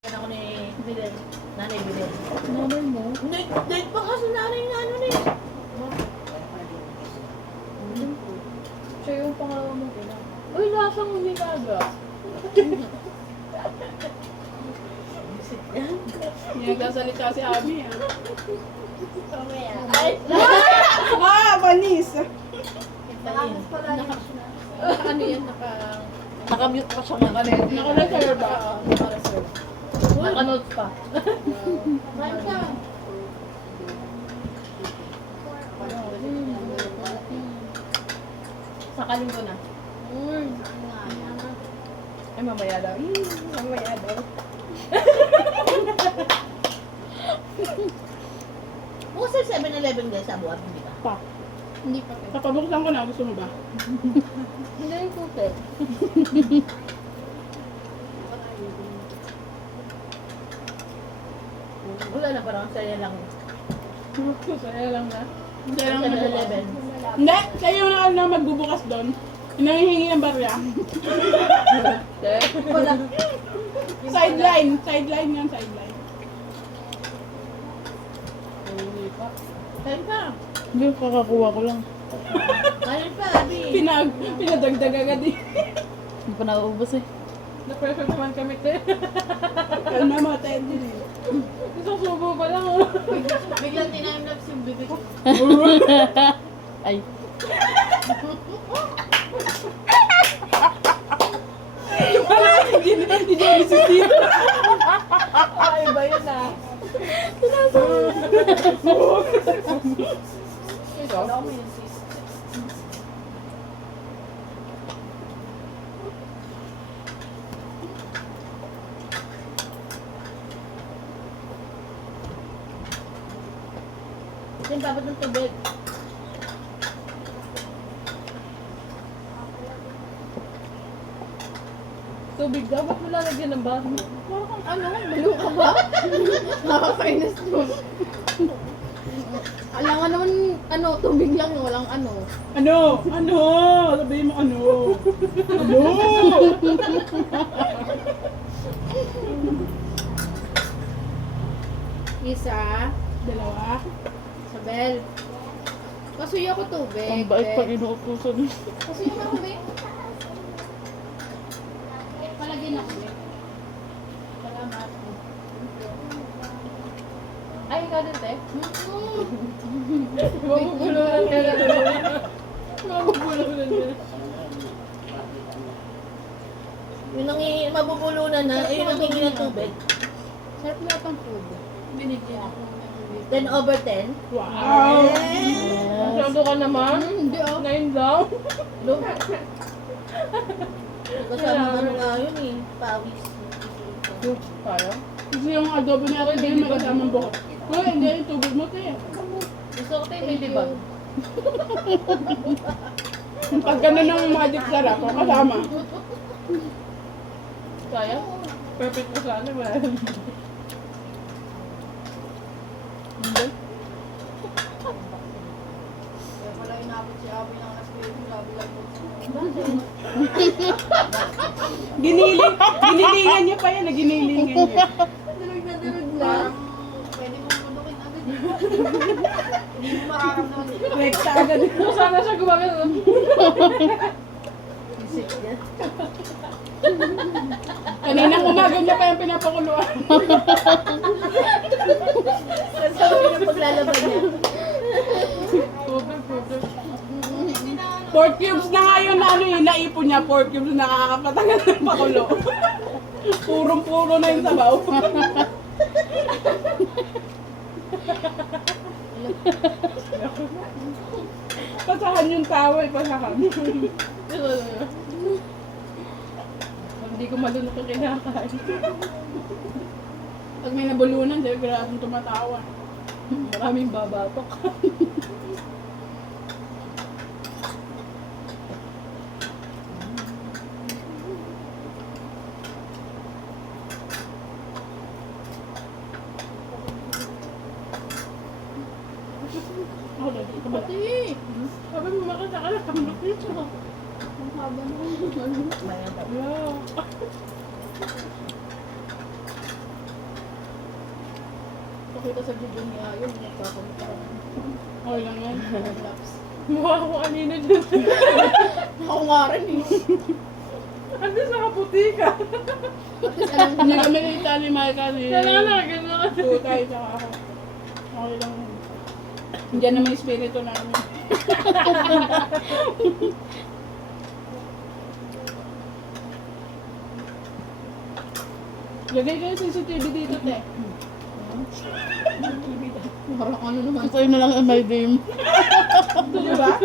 Ako ni Bidel. Nanay Bidel. Nanay mo? Date pa kasi nanay na ano eh. Siya yung pangalawa mo kina. Uy, lasang umigaga. Hindi nagsasalita si Abby ah. Ay! Banis! Ano yan? Nakamute pa siya nga. Naka-reserve ba? Naka-reserve. Naka-note pa. Sakalin ko na. Ay, mamaya daw. Mamaya daw. Bukas sa 7-Eleven guys sa buwan, hindi ba? Pa. Hindi pa kayo. Kapabuksan ko na. Gusto mo ba? Hindi yung puti. Wala na parang saya lang. Saya lang na. Siya lang magbubukas. 7-Eleven. Hindi, siya yung magbubukas doon. Hinahingi ng barya. Wala. Sideline. Sideline yan, sideline. Kain pa. Hindi, kakakuha ko lang. Kain pa, Abi. Pinadagdag agad eh. Hindi pa nauubos eh. Na-pressure naman kami te. Kalma mga tayo din eh. Isusubo pa lang. Biglang tinime-lapse yung bibig ko. Ay, Hindi Genesis dito. Ay, ba yun ah. Yan, dapat ng tubig. Tubig daw, ba't mo lalagyan ng baso? Parang kang ano, balo ka ba? Nakakainis mo. Alangan naman, ano, tubig lang, walang ano. Ano? Ano? Sabihin mo ano? Ano? Isa, Dalawa. Sabel. Pasuyo ako tubig. ang bait pag inuutusan. Pasuyo ako tubig. Palagyan ako tubig. Salamat. Ay, ikaw din, te? Mabubulunan ka na. Mabubulunan ka na. Yun ang mabubulunan na, yun ang hingi ng tubig. Sarap na itong tubig. Binigyan ako. 10/10. Wow! Masyado ka naman? Hindi oh. 9 lang. Look. Kasama ano nga yun eh, pawis. Kaya? Kasi yung adobo niya rin din may kasamang buhok. Uy, hindi yung tubig mo te. Gusto ko tayo may libag. Pag gano'n ng magic sarap, kasama. Kaya? Perfect mo sana ba? Hindi. Ginilingan niya pa yan, ginilingan niya. Durog na durog lang. Rekta agad. Sana siya gumagano. Kaninang umaga niya pa yung pinapakuluan. Kasama yung paglalaban niya. Tubig. 4 cubes na nga yun na ano yung naipon niya. 4 cubes na nakakapatagal ng pakulo. Purong-puro na yung sabaw. Pasahan yung tawel, pasahan. Hindi ko malunok yung kinakain. Pag may nabulunan, dahil grabe tumatawa. Maraming babatok. Ako dati, kabati. Pati! Sabi mo makita ka lang, kamulok nito. Ang haba naman. Mayroon pa. Yeah. nakita sa video niya, yun, nagkakamukha. Okay lang yan. Laps. Mukha ko kanina dyan. Ako nga rin eh. At least nakaputi ka. At least alam Hindi kami nakita ni Micah ni Kailangan na gano'n. Tutay sa ako. Okay lang yan. Diyan naman yung espiritu namin. Lagay kayo CCTV dito, te. parang ano naman. Sa'yo na lang ang my game. Di ba?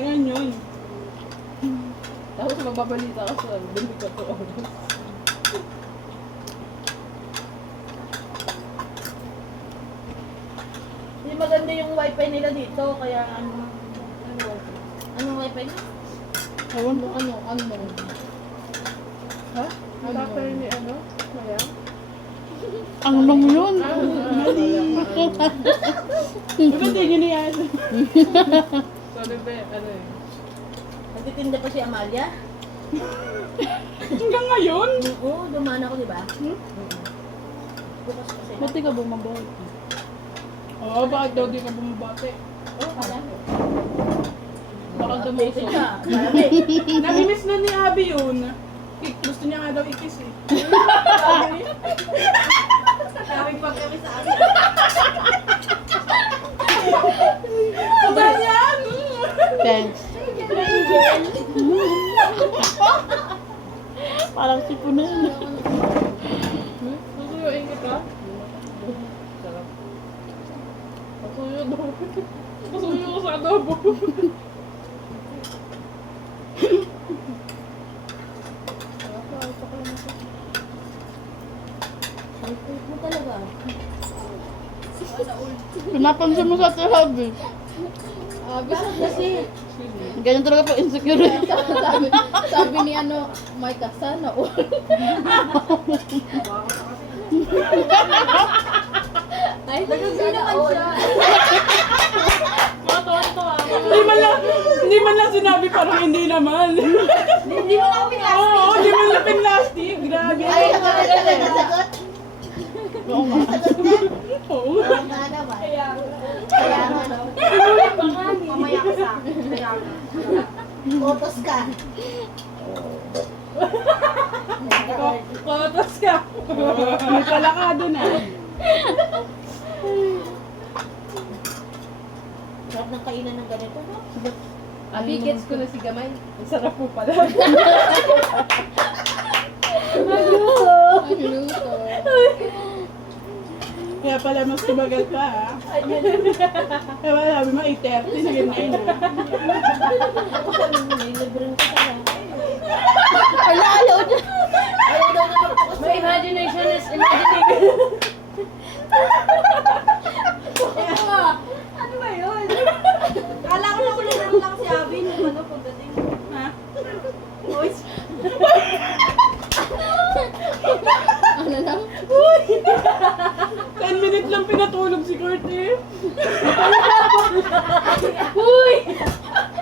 Ayan yun. Tapos magbabalita ka sa bindi ka to. Hindi maganda yung wifi nila dito, kaya ano. Anong wifi na? Ewan mo ano. Ha? Ano? Ni ano? Kaya? Ang lang yun. Mali. Di ba hindi nyo niyan? Sorry ba, ano eh. Nagtitinda pa si Amalia? Hanggang ngayon? Oo, dumaan ako, di ba? Bukas kasi. Ba't di ka bumabay? Oo, bakit daw di ka bumabate? Oo, kaya ko. Baka Updated dumuso. ka. Marami. Namimiss na ni Abby yun. Gusto niya nga daw ikis eh. Tawag pa kami sa amin. Aba yan! Thanks. Parang sipunan. Susuyuin kita? Sarap. Pasuyo daw. Pasuyo ko sa adobo. Ang kulit mo talaga. Pinapansin mo sa hubby. Bakit kasi? Ganyan talaga pag insecure. sabi ni ano, Micah, sana all. Ay, nagagawin naman siya. Hindi man lang sinabi parang hindi naman. Hindi mo na pinasok. Oo, hindi man lang pinlastic. Grabe. Ay, nasagot. Oo nga. Oo. Oo nga naman. Kaya nga no. Mamaya ka sa akin. Kaya nga. Otos ka. Kotos ka. May palakado na. Sarap ng kainan ng ganito, no? Abi, gets ko na si Gamay. Ang sarap po pala. Ang luto. Kaya pala mas tumagal pa ha. Kaya wala, mga 8:30 na ganyan na. May libreng ka sana. Ala, ayaw niya. Ayaw daw na mag-focus. My imagination is imagining. Ano ba yun? Kala ko na ulit lang si Abby nung ano pagdating. Ha? Voice. Ano lang? 10 minutes lang pinatulog si Kurt eh. Uy!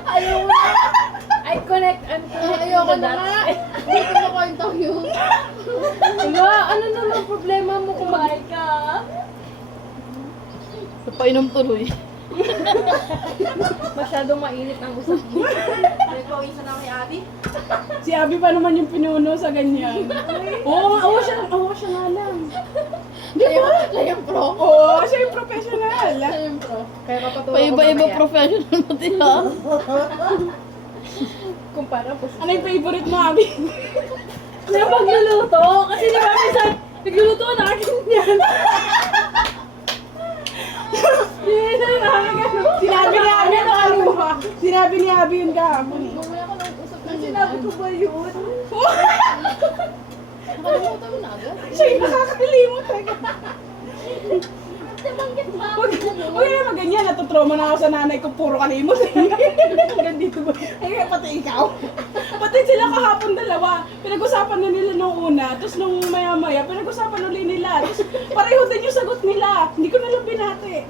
Ayaw mo na. I connect and Ayoko na nga. Hindi ko makwento yun. Wala, ano naman problema mo kumain ka? Napainom tuloy. Masyadong mainit ang usap mo. Nagpawisan na kay Abby. Si Abby pa naman yung pinuno sa ganyan. Oo, awa siya nga lang. Siya yung pro. Oo, siya yung professional. Siya yung pro. Kaya papatuwa ko Pa-iba-iba mamaya. professional mo din ha. Kumpara po siya. Ano yung favorite mo, Abby? Na pagluluto, kasi di ba minsan, nagluluto ka na akin yan. Sinabi ni Abby yung kaluha. Sinabi ni Abby yung kahapon eh. Mamaya ka lang usap na Sinabi ko ba yun? Nakalimutan mo na agad. Siya yung nakakalimot talaga. Nabanggit pa. Huwag na maganyan, natutrauma na ako sa nanay ko, puro kalimot. Hanggang dito ba? Ay, pati ikaw. Pati sila kahapon dalawa. Pinag-usapan na nila nung una, tapos nung maya-maya, pinag-usapan ulit nila. Tapos pareho din yung sagot nila. Hindi ko nalang binati.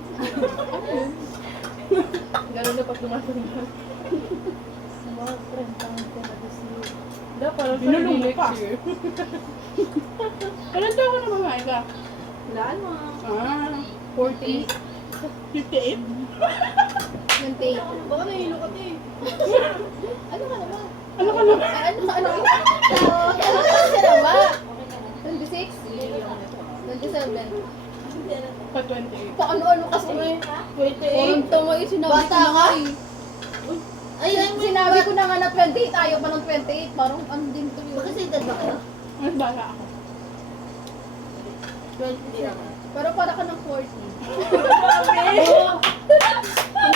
Ganun na pag dumating ka. Da, parang Binulong mo pa. Ilan taon ka na ba, Maika? Wala ano. Ah, 48. 58? 28. Baka nahilo ka eh. Ano ka naman? Ano ka naman? Ay, ano ka naman? Ano ka naman? 26? 27. Pa 28. Paano-ano kasi eh. 28. Parang tama yung sinabi ko Bata na ka? nga eh. Sinabi ko na nga na 28, ayaw pa ng 28. Parang ano din to yun. Kasi edad ba kayo? Mas bata ako. 20 lang. Pero para ka ng 40.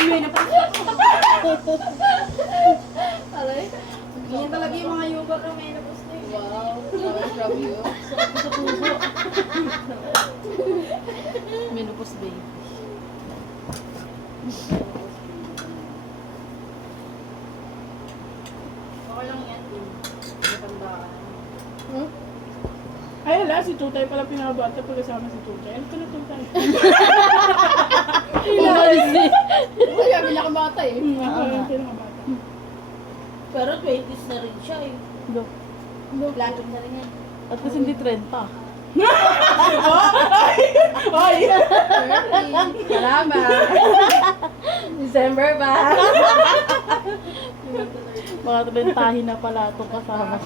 May na pa. Aray. Ganyan talaga yung mga yoga na may na post na yun. Wow. From you. Menopause baby. Okay lang yan. Matanda ka. Hmm? Ay, wala, si Tutay pala pinabata pag kasama si Tutay. Ano ka na Tutay? Umalis eh. Uy, kami nakabata eh. Ako yung pinakabata. Pero 20s na rin siya eh. Go. Lagot na rin yan. At kasi hindi 30. Ay! Salamat. December ba? Mga 30 na pala itong kasama.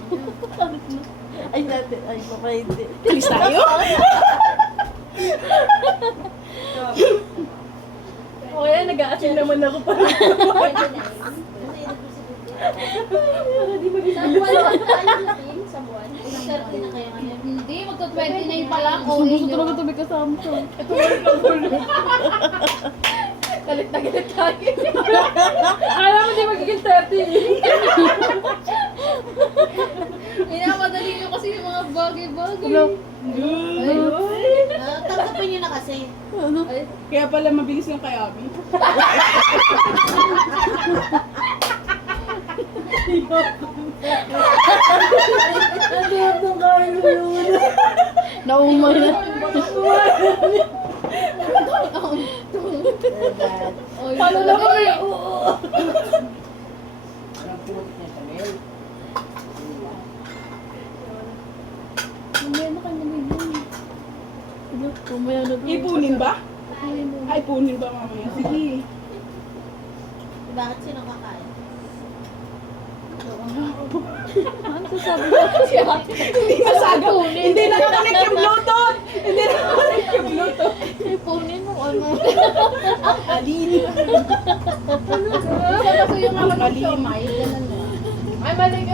Ay, dati. Ay, baka hindi. Alis tayo? O kaya nag-aasin naman ako pa. Sa buwan, sa buwan. 30 na kaya ngayon. Hindi, magka-29 pa lang. Gusto talaga ito may kasama to. Galit na galit tayo. Alam mo, di magiging 30. Minamadali nyo kasi yung mga bagay-bagay. Ano? Tanggapin niyo na kasi. Ano? Ay, Kaya pala mabilis yung kay Abby. Naumay na. oy, Paano na kami? Mamaya na kanya may yun. Ano? Umaya na doon. Ipunin ba? Ay, punin ba mamaya? Sige. Bakit sino kakain? Ano sasabi ko? Hindi masagot. Hindi na connect yung Bluetooth. Hindi na connect yung Bluetooth. Ipunin mo ano? Alin. Isa kasi yung ako ng Mali. siomay, ganun na. Ay, mali ka